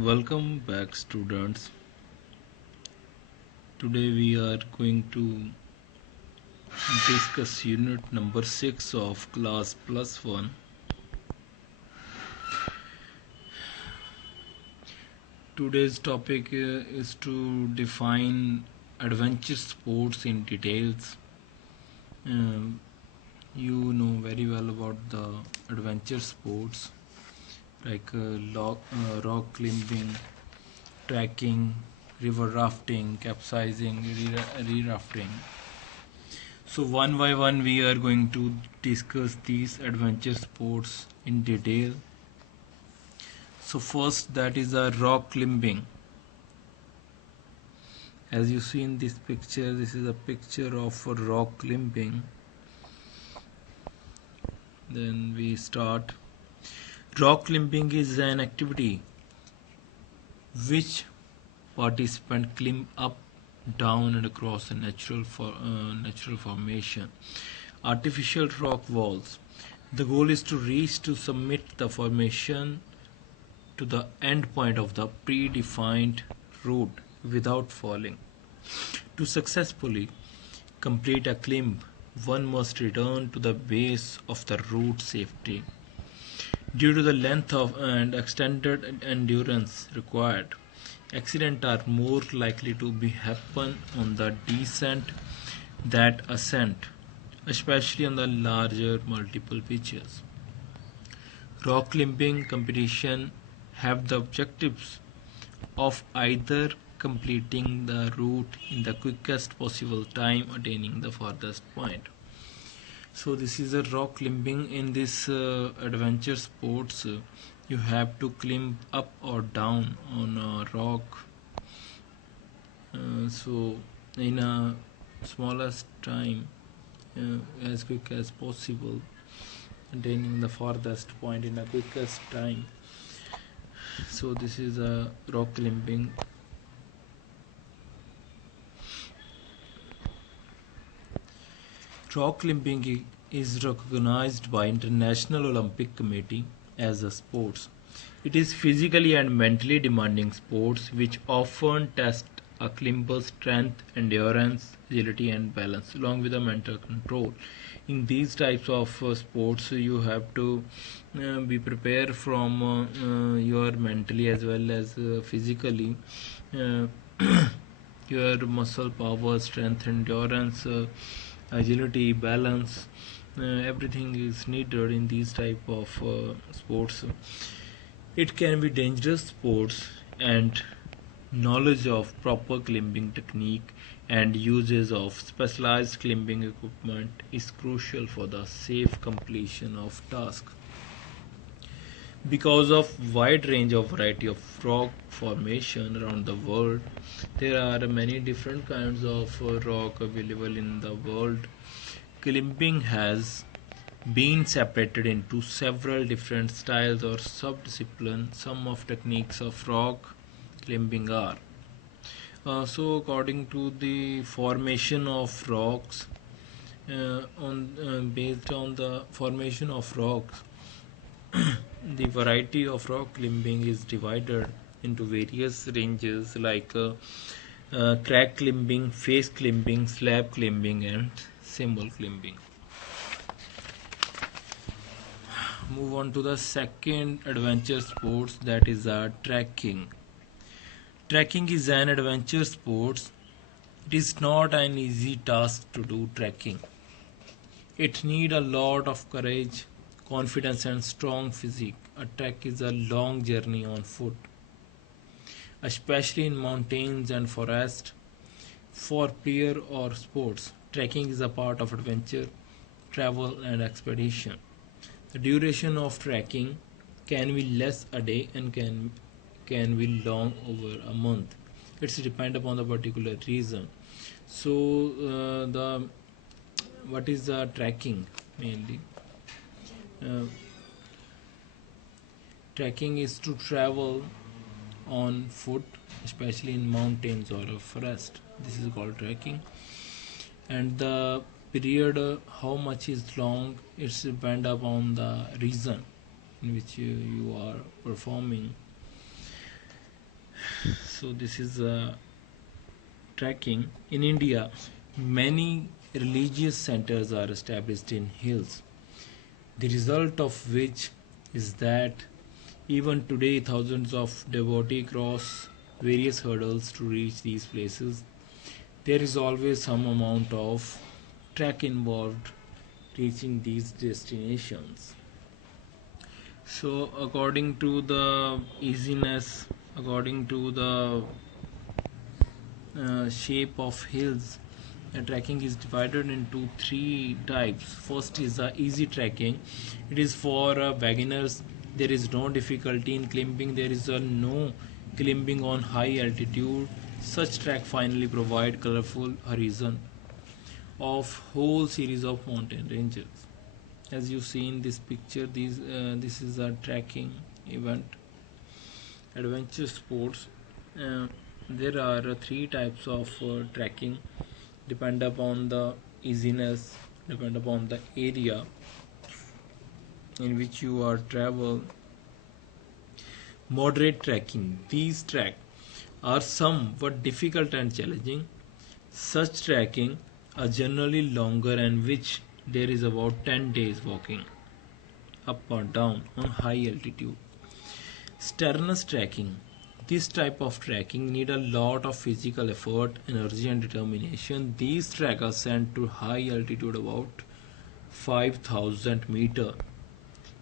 Welcome back, students. Today we are going to discuss unit number 6 of class plus 1. Today's topic is to define adventure sports in details. Um, you know very well about the adventure sports like rock climbing, trekking, river rafting, capsizing, re-rafting. So one by one we are going to discuss these adventure sports in detail. So first, that is a rock climbing. As you see in this picture, this is a picture of a rock climbing. Then we start. Rock climbing is an activity which participant climb up, down and across a natural formation, artificial rock walls. The goal is to reach to submit the formation to the end point of the predefined route without falling. To successfully complete a climb, one must return to the base of the route safely. Due to the length of and extended endurance required, accidents are more likely to be happen on the descent than ascent, especially on the larger multiple pitches. Rock climbing competition have the objectives of either completing the route in the quickest possible time, attaining the farthest point. So this is a rock climbing. In this adventure sports, you have to climb up or down on a rock. So in a smallest time, as quick as possible, attaining the farthest point in the quickest time. So this is a rock climbing. Rock climbing is recognized by International Olympic Committee as a sport. It is physically and mentally demanding sports which often test a climber's strength, endurance, agility and balance along with the mental control. In these types of sports you have to be prepared from your mentally as well as physically. Uh, your muscle power, strength, endurance, agility, balance, everything is needed in these type of sports. It can be dangerous sports, and knowledge of proper climbing technique and uses of specialized climbing equipment is crucial for the safe completion of tasks. Because of wide range of variety of rock formation around the world, there are many different kinds of rock available in the world. Climbing has been separated into several different styles or subdisciplines. Some of techniques of rock climbing are so according to the formation of rocks, on based on the formation of rocks, the variety of rock climbing is divided into various ranges like crack climbing, face climbing, slab climbing, and symbol climbing. Move on to the second adventure sports, that is trekking. Trekking is an adventure sport. It is not an easy task to do trekking. It needs a lot of courage, confidence and strong physique. A trek is a long journey on foot, especially in mountains and forest. For player or sports, trekking is a part of adventure, travel and expedition. The duration of trekking can be less a day and can be long over a month. It's depend upon the particular reason. So the what is the trekking mainly? Uh, Trekking is to travel on foot, especially in mountains or a forest. This is called trekking. And the period, how much is long, it's depend upon the region in which you are performing. So this is trekking. In India, many religious centers are established in hills. The result of which is that even today thousands of devotees cross various hurdles to reach these places. There is always some amount of trek involved reaching these destinations. So, according to the easiness, according to the shape of hills, trekking is divided into three types. First is the easy trekking. It is for beginners. There is no difficulty in climbing. There is no climbing on high altitude. Such trek finally provide colorful horizon of whole series of mountain ranges. As you see in this picture, this is a trekking event, adventure sports. Uh, there are three types of trekking, depend upon the easiness, depend upon the area in which you are travel. Moderate trekking. These trek are somewhat difficult and challenging. Such trekking are generally longer and which there is about 10 days walking up or down on high altitude. Strenuous trekking. This type of trekking need a lot of physical effort, energy and determination. These treks are sent to high altitude about 5000 meter,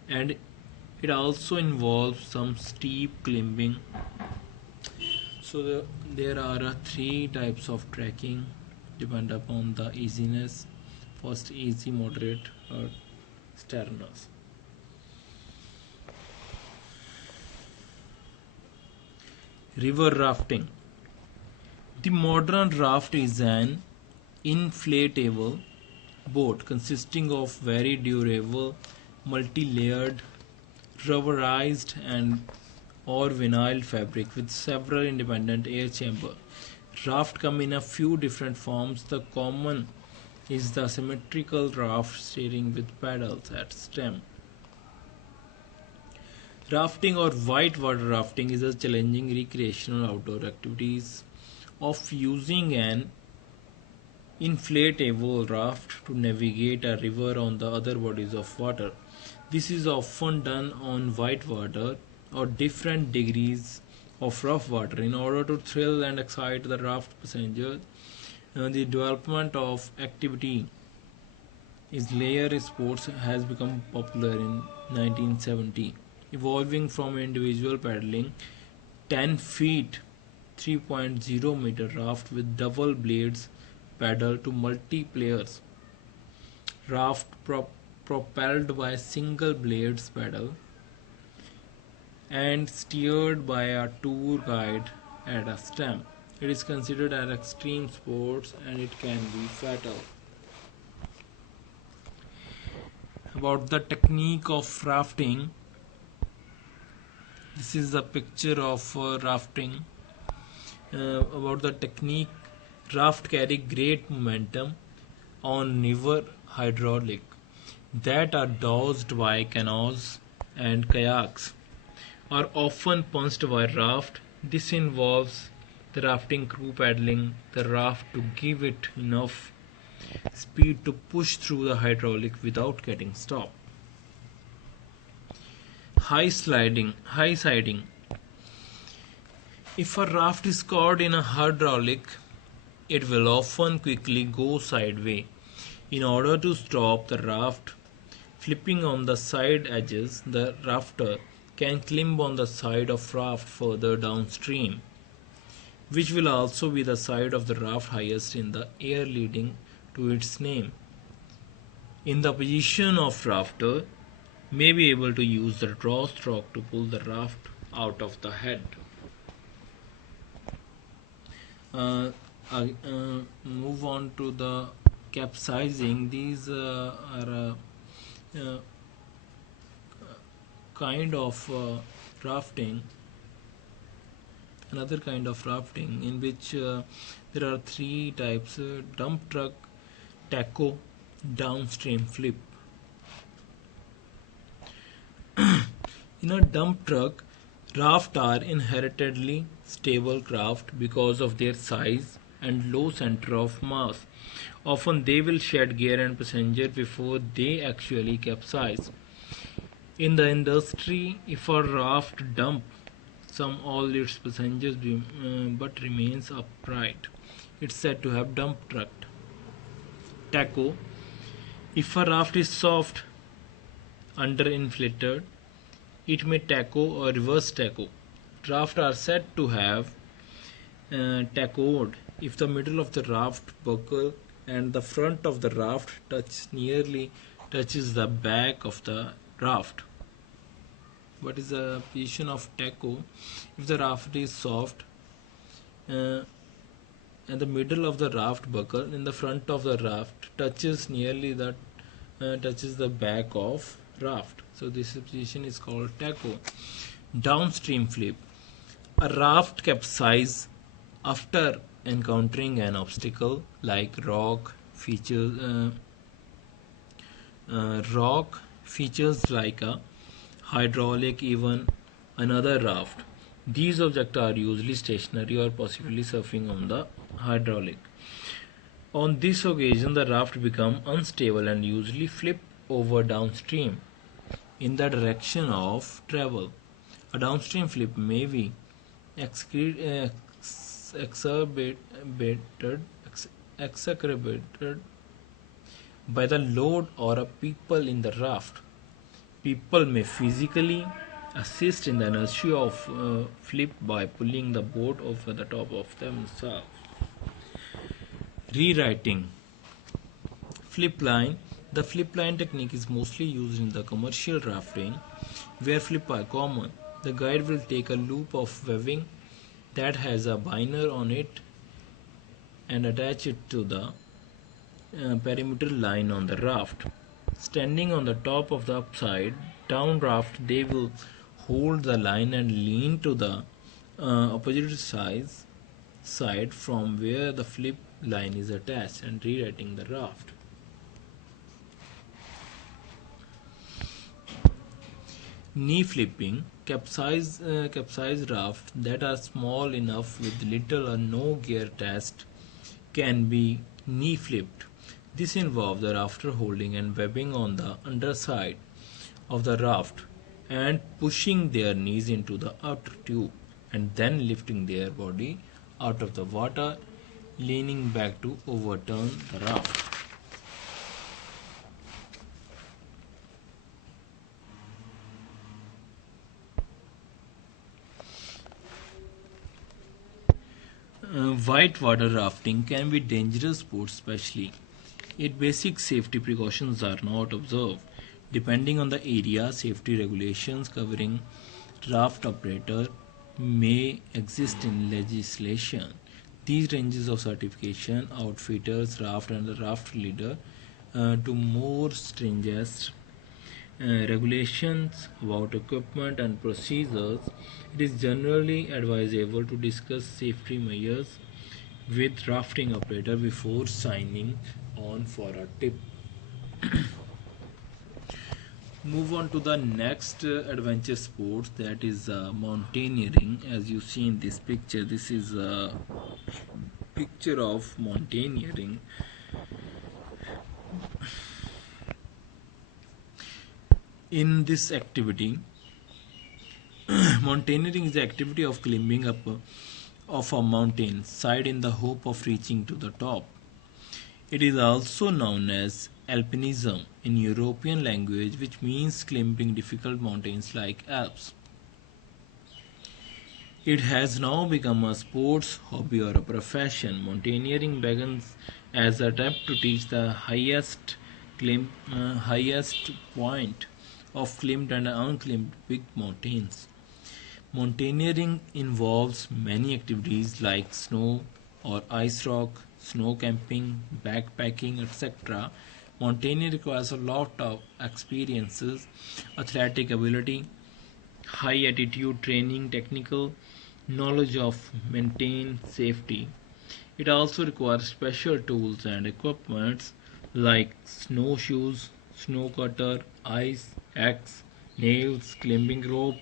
and it also involves some steep climbing. So there are three types of trekking depend upon the easiness. First easy, moderate or strenuous. River rafting. The modern raft is an inflatable boat consisting of very durable, multi-layered, rubberized and or vinyl fabric with several independent air chambers. Raft come in a few different forms. The common is the symmetrical raft steering with paddles at stem. Rafting or whitewater rafting is a challenging recreational outdoor activities of using an inflatable raft to navigate a river on the other bodies of water. This is often done on whitewater or different degrees of rough water in order to thrill and excite the raft passengers. The development of activity is layer sports has become popular in 1970, evolving from individual paddling 10 feet 3.0 meter raft with double blades paddle to multiplayers raft propelled by single blades paddle and steered by a tour guide at a stem. It is considered an extreme sport and it can be fatal. About the technique of rafting, this is the picture of rafting. About the technique, raft carry great momentum on river hydraulic that are dosed by canoes and kayaks are often punched by raft. This involves the rafting crew paddling the raft to give it enough speed to push through the hydraulic without getting stopped. High siding. If a raft is caught in a hydraulic, it will often quickly go sideways. In order to stop the raft flipping on the side edges, the rafter can climb on the side of raft further downstream, which will also be the side of the raft highest in the air leading to its name. In the position of rafter, may be able to use the draw stroke to pull the raft out of the head. Move on to the capsizing. These are kind of rafting, another kind of rafting in which there are three types: dump truck, taco, downstream flip. In a dump truck, Rafts are inherently stable craft because of their size and low center of mass. Often they will shed gear and passenger before they actually capsize. In the industry, if a raft dump some all its passengers but remains upright, it's said to have dump trucked. Taco. If a raft is soft, underinflated, it may taco or reverse taco. Rafts are said to have tachoed if the middle of the raft buckle and the front of the raft touches the back of the raft. What is the position of tacho? If the raft is soft uh, and the middle of the raft buckle in the front of the raft touches the back of raft, so this position is called tacho. Downstream flip. A raft capsizes after encountering an obstacle like rock features like a hydraulic, even another raft. These objects are usually stationary or possibly surfing on the hydraulic. On this occasion, the raft becomes unstable and usually flip over downstream in the direction of travel. A downstream flip may be exacerbated, exacerbated by the load or a people in the raft. People may physically assist in the inertia of flip by pulling the boat over the top of themselves. Rewriting. Flip line. The flip line technique is mostly used in the commercial rafting where flip are common. The guide will take a loop of webbing that has a binder on it and attach it to the perimeter line on the raft. Standing on the top of the upside down raft, they will hold the line and lean to the opposite side from where the flip line is attached and rewriting the raft. Knee flipping. Capsized rafts that are small enough with little or no gear attached can be knee flipped. This involves the rafter holding and webbing on the underside of the raft and pushing their knees into the outer tube and then lifting their body out of the water, leaning back to overturn the raft. Whitewater rafting can be dangerous sport, especially if basic safety precautions are not observed. Depending on the area, safety regulations covering raft operator may exist in legislation. These ranges of certification, outfitters, raft and the raft leader to more stringent regulations about equipment and procedures. It is generally advisable to discuss safety measures with rafting operator before signing on for a tip. Move on to the next adventure sports, that is mountaineering. As you see in this picture, this is a picture of mountaineering. In this activity, mountaineering is the activity of climbing up of a mountain side in the hope of reaching to the top. It is also known as alpinism in European language, which means climbing difficult mountains like Alps. It has now become a sports hobby or a profession. Mountaineering begins as an attempt to reach the highest point of climbed and unclimbed big mountains. Mountaineering involves many activities like snow or ice rock, snow camping, backpacking, etc. Mountaineering requires a lot of experiences, athletic ability, high altitude training, technical knowledge of maintain safety. It also requires special tools and equipments like snowshoes, snow cutter, ice axe, nails, climbing rope,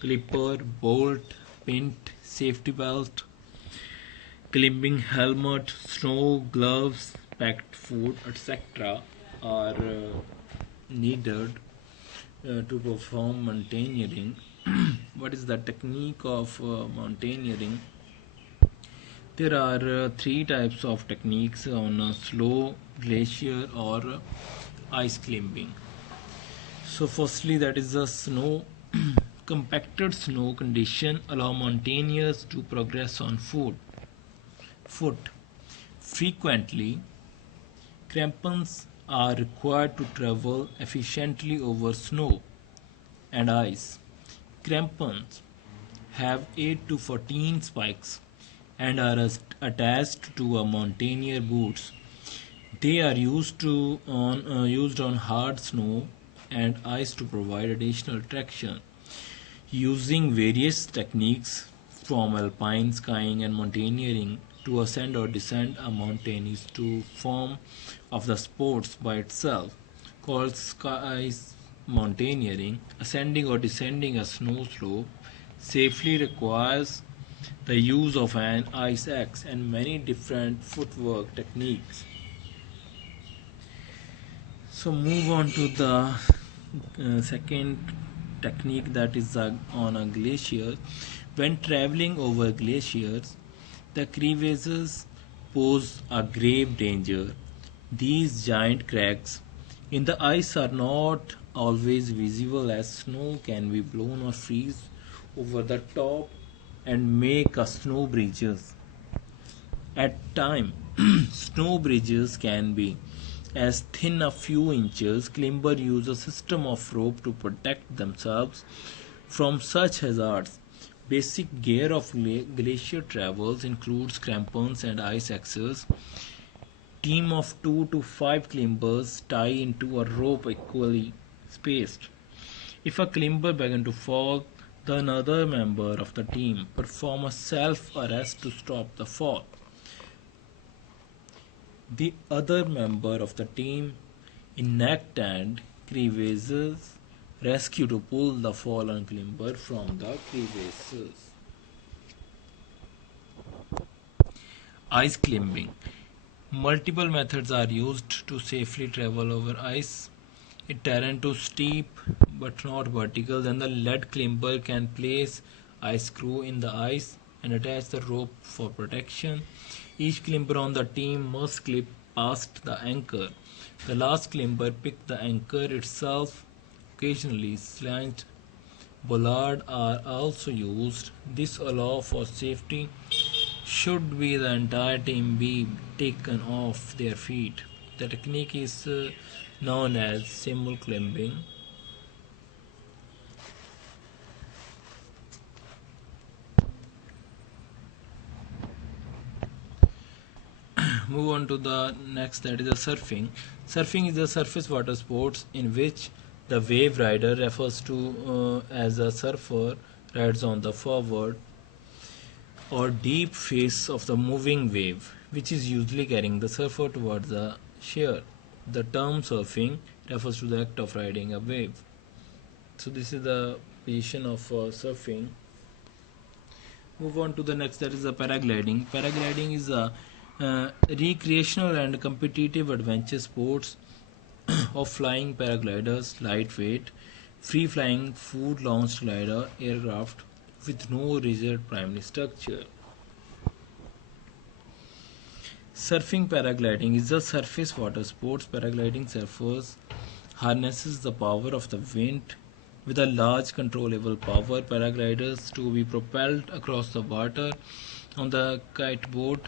clipper, bolt, pint, safety belt, climbing helmet, snow gloves, packed food, etc. are needed to perform mountaineering. What is the technique of mountaineering? There are three types of techniques on a slow glacier or ice climbing. So, firstly, that is the snow. Compacted snow condition allow mountaineers to progress on foot. Frequently, crampons are required to travel efficiently over snow and ice. Crampons have 8 to 14 spikes and are attached to a mountaineer boots. They are used on hard snow and ice to provide additional traction. Using various techniques from alpine skiing and mountaineering to ascend or descend a mountain is two form of the sports by itself called ski mountaineering. Ascending or descending a snow slope safely requires the use of an ice axe and many different footwork techniques. So move on to the second technique, that is on a glacier. When traveling over glaciers, the crevasses pose a grave danger. These giant cracks in the ice are not always visible as snow can be blown or freeze over the top and make a snow bridges. At time, snow bridges can be as thin a few inches. Climbers use a system of rope to protect themselves from such hazards. Basic gear of glacier travels includes crampons and ice axes. Team of 2 to 5 climbers tie into a rope equally spaced. If a climber begins to fall, the another member of the team perform a self-arrest to stop the fall. The other member of the team enact and crevasses rescue to pull the fallen climber from the crevasses. Ice climbing. Multiple methods are used to safely travel over ice. If terrain too steep but not vertical, then the lead climber can place ice screw in the ice and attach the rope for protection. Each climber on the team must clip past the anchor. The last climber picks the anchor itself. Occasionally, slant bollards are also used. This allows for safety should be the entire team be taken off their feet. The technique is known as simul climbing. Move on to the next, that is the surfing. Surfing is a surface water sports in which the wave rider refers to as a surfer rides on the forward or deep face of the moving wave, which is usually carrying the surfer towards the shore. The term surfing refers to the act of riding a wave. So this is the position of surfing. Move on to the next, that is the paragliding. Paragliding is a recreational and competitive adventure sports of flying paragliders, lightweight, free flying, food launched glider aircraft with no rigid primary structure. Surfing paragliding is a surface water sports. Paragliding surfers harnesses the power of the wind with a large controllable power. Paragliders to be propelled across the water on the kiteboard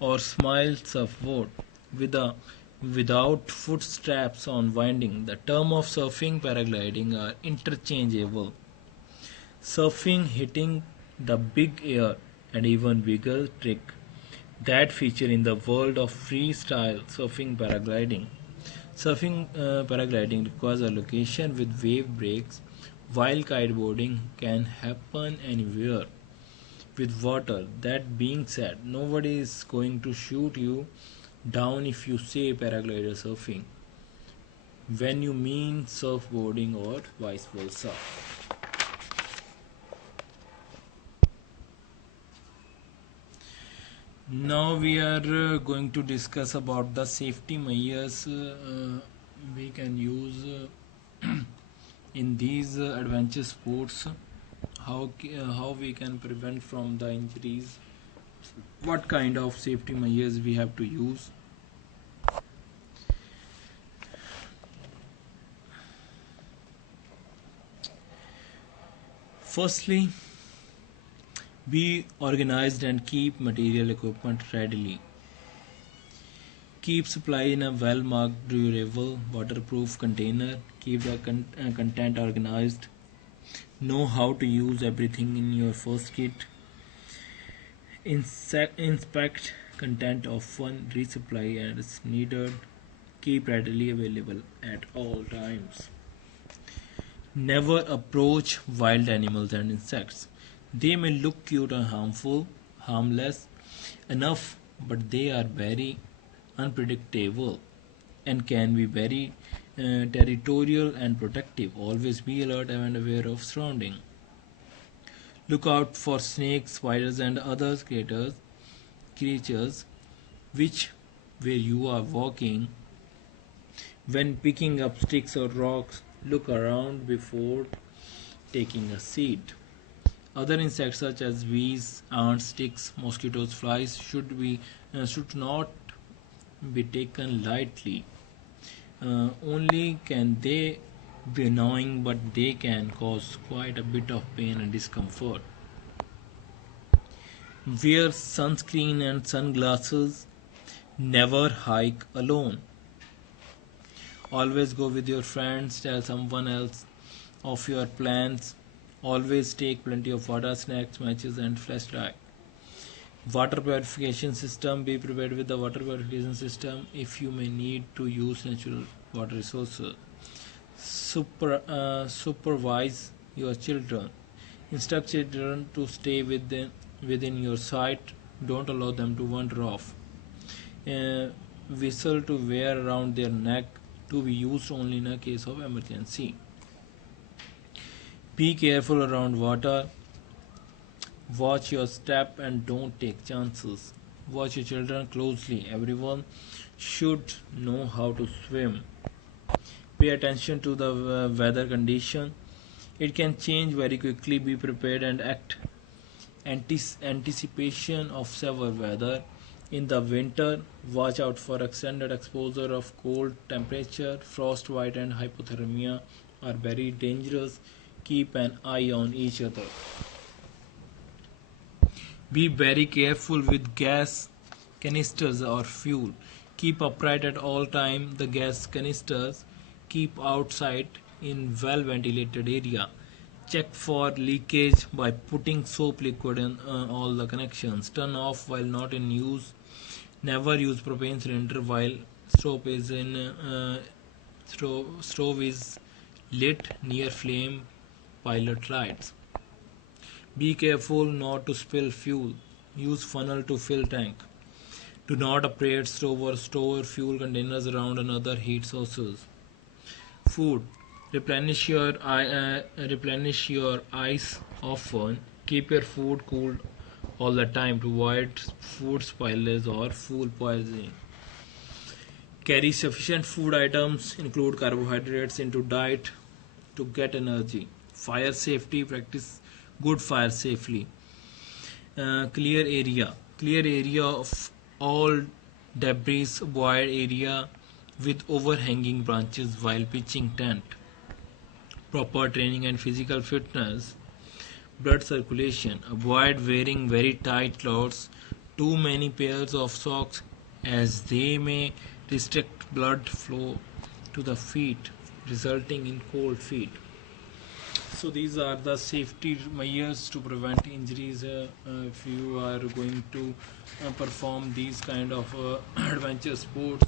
or smile surfboard without foot straps on winding. The term of surfing paragliding are interchangeable. Surfing, hitting the big air, and even bigger trick that feature in the world of freestyle surfing paragliding. Surfing paragliding requires a location with wave breaks, while kiteboarding can happen anywhere with water. That being said, nobody is going to shoot you down if you say paraglider surfing when you mean surfboarding or vice versa. Now we are going to discuss about the safety measures we can use in these adventure sports. How we can prevent from the injuries? What kind of safety measures we have to use? Firstly, be organized and keep material equipment readily. Keep supply in a well marked, durable, waterproof container. Keep the content organized. Know how to use everything in your first kit. Inspect content often, resupply as needed. Keep readily available at all times. Never approach wild animals and insects. They may look cute and harmless enough, but they are very unpredictable and can be very territorial and protective. Always be alert and aware of surrounding. Look out for snakes, spiders, and other creatures which where you are walking. When picking up sticks or rocks, look around before taking a seat. Other insects such as bees, ants, ticks, mosquitoes, flies should not be taken lightly. Only can they be annoying, but they can cause quite a bit of pain and discomfort. Wear sunscreen and sunglasses. Never hike alone. Always go with your friends. Tell someone else of your plans. Always take plenty of water, snacks, matches, and flashlight. Water purification system. Be prepared with the water purification system if you may need to use natural water resources. Supervise your children. Instruct children to stay within your sight. Don't allow them to wander off. Whistle to wear around their neck, to be used only in a case of emergency. Be careful around water. Watch your step and don't take chances. Watch your children closely. Everyone should know how to swim. Pay attention to the weather condition. It can change very quickly. Be prepared and act. Anticipation of severe weather. In the winter, watch out for extended exposure of cold temperature. Frostbite and hypothermia are very dangerous. Keep an eye on each other. Be very careful with gas canisters or fuel. Keep upright at all time. The gas canisters keep outside in well ventilated area. Check for leakage by putting soap liquid in all the connections. Turn off while not in use. Never use propane cylinder while stove is lit near flame pilot lights. Be careful not to spill fuel. Use funnel to fill tank. Do not operate stove or store fuel containers around another heat sources. Food. Replenish your ice often. Keep your food cooled all the time to avoid food spoilage or food poisoning. Carry sufficient food items, include carbohydrates into diet to get energy. Fire safety. Practice good fire safely. Clear area. Clear area of all debris. Avoid area with overhanging branches while pitching tent. Proper training and physical fitness. Blood circulation. Avoid wearing very tight clothes, too many pairs of socks, as they may restrict blood flow to the feet, resulting in cold feet. So these are the safety measures to prevent injuries if you are going to perform these kind of adventure sports.